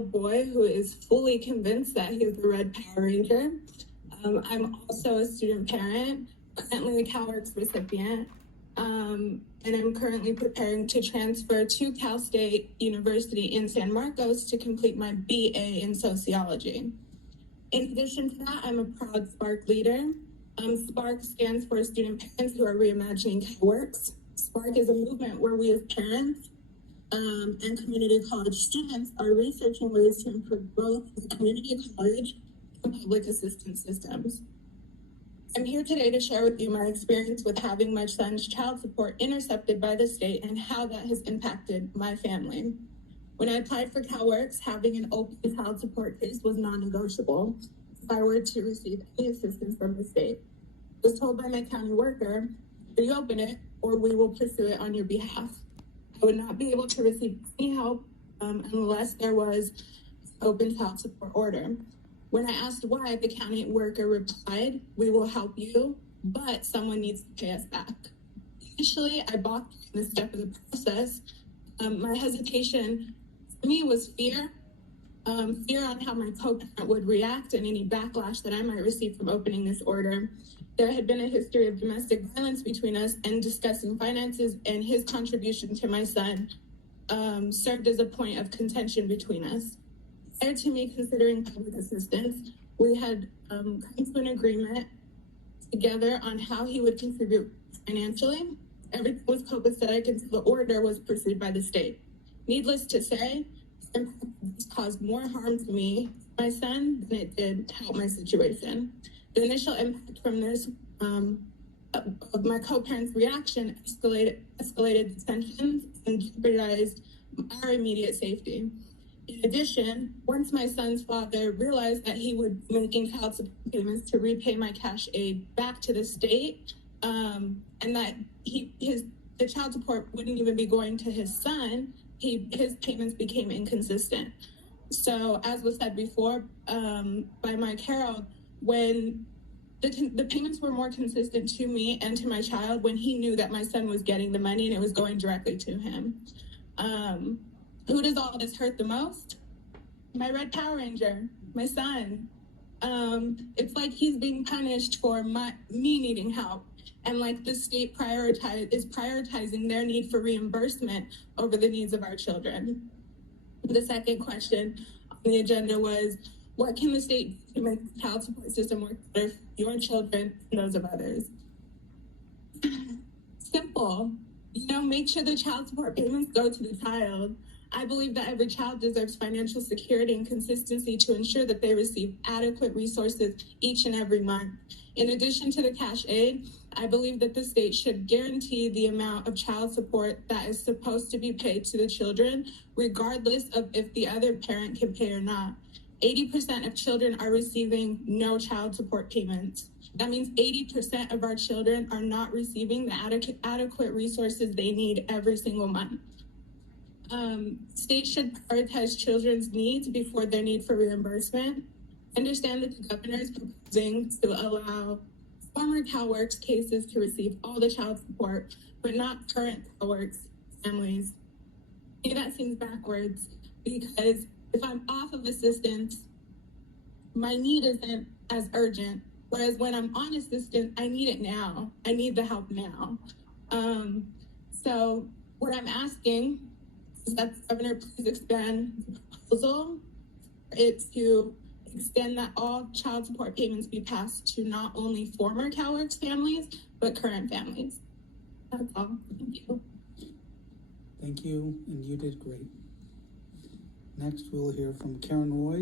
boy who is fully convinced that he is the Red Power Ranger. I'm also a student parent, currently a CalWORKs recipient, and I'm currently preparing to transfer to Cal State University in San Marcos to complete my BA in sociology. In addition to that, I'm a proud SPARC leader. SPARC stands for Student Parents Who Are Reimagining CalWORKs. SPARC is a movement where we as parents and community college students are researching ways to improve both the community college and public assistance systems. I'm here today to share with you my experience with having my son's child support intercepted by the state and how that has impacted my family. When I applied for CalWORKs, having an open child support case was non-negotiable if I were to receive any assistance from the state. I was told by my county worker, reopen it or we will pursue it on your behalf. I would not be able to receive any help unless there was an open child support order. When I asked why, the county worker replied, we will help you, but someone needs to pay us back. Initially, I balked in this step of the process. My hesitation for me was fear on how my co-parent would react and any backlash that I might receive from opening this order. There had been a history of domestic violence between us, and discussing finances and his contribution to my son served as a point of contention between us. Prior to me considering public assistance, we had come to an agreement together on how he would contribute financially. Everything was copacetic until the order was pursued by the state. Needless to say, this caused more harm to me, my son, than it did help my situation. The initial impact from this of my co-parent's reaction escalated tensions and jeopardized our immediate safety. In addition, once my son's father realized that he would be making child support payments to repay my cash aid back to the state, and that the child support wouldn't even be going to his son, his payments became inconsistent. So, as was said before by Mike Harold, when the payments were more consistent to me and to my child when he knew that my son was getting the money and it was going directly to him. Who does all this hurt the most? My Red Power Ranger, my son. It's like he's being punished for me needing help, and like the state is prioritizing their need for reimbursement over the needs of our children. The second question on the agenda was, what can the state do to make the child support system work better for your children and those of others? Simple. Make sure the child support payments go to the child. I believe that every child deserves financial security and consistency to ensure that they receive adequate resources each and every month. In addition to the cash aid, I believe that the state should guarantee the amount of child support that is supposed to be paid to the children, regardless of if the other parent can pay or not. 80% of children are receiving no child support payments. That means 80% of our children are not receiving the adequate resources they need every single month. States should prioritize children's needs before their need for reimbursement. Understand that the governor is proposing to allow former CalWORKs cases to receive all the child support, but not current CalWORKs families. To me, that seems backwards, because if I'm off of assistance, my need isn't as urgent. Whereas when I'm on assistance, I need it now. I need the help now. So what I'm asking is that the governor please expand the proposal to extend that all child support payments be passed to not only former CalWORKs families, but current families. That's all. Thank you. Thank you, and you did great. Next, we'll hear from Karen Roy.